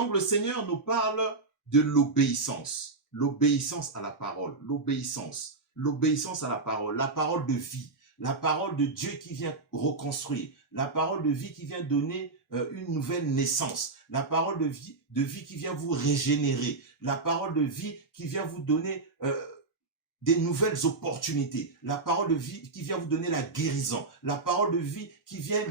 Donc le Seigneur nous parle de l'obéissance. L'obéissance à la parole. L'obéissance. L'obéissance à la parole de vie. La parole de Dieu qui vient reconstruire. La parole de vie qui vient donner une nouvelle naissance. La parole de vie qui vient vous régénérer. La parole de vie qui vient vous donner des nouvelles opportunités. La parole de vie qui vient vous donner la guérison. La parole de vie qui vient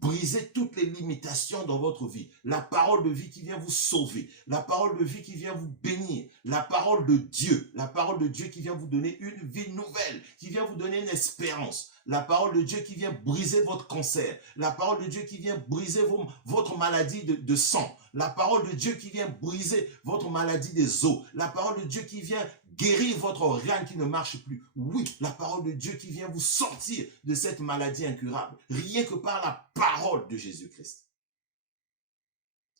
briser toutes les limitations dans votre vie. La parole de vie qui vient vous sauver. La parole de vie qui vient vous bénir. La parole de Dieu. La parole de Dieu qui vient vous donner une vie nouvelle. Qui vient vous donner une espérance. La parole de Dieu qui vient briser votre cancer. La parole de Dieu qui vient briser votre maladie de sang. La parole de Dieu qui vient briser votre maladie des os. La parole de Dieu qui vient guérir votre organe qui ne marche plus. Oui, la parole de Dieu qui vient vous sortir de cette maladie incurable. Rien que par la parole de Jésus-Christ.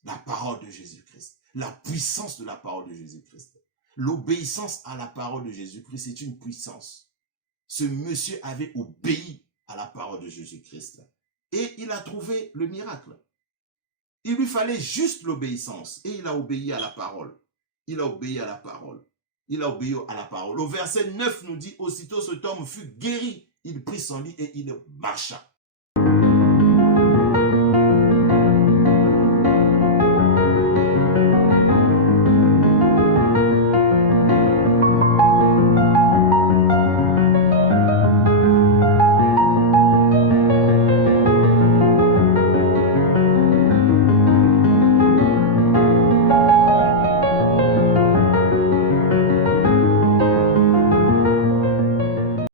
La parole de Jésus-Christ. La puissance de la parole de Jésus-Christ. L'obéissance à la parole de Jésus-Christ, c'est une puissance. Ce monsieur avait obéi à la parole de Jésus-Christ. Et il a trouvé le miracle. Il lui fallait juste l'obéissance. Et il a obéi à la parole. Il a obéi à la parole. Il a obéi à la parole. Au verset 9 nous dit, aussitôt cet homme fut guéri. Il prit son lit et il marcha.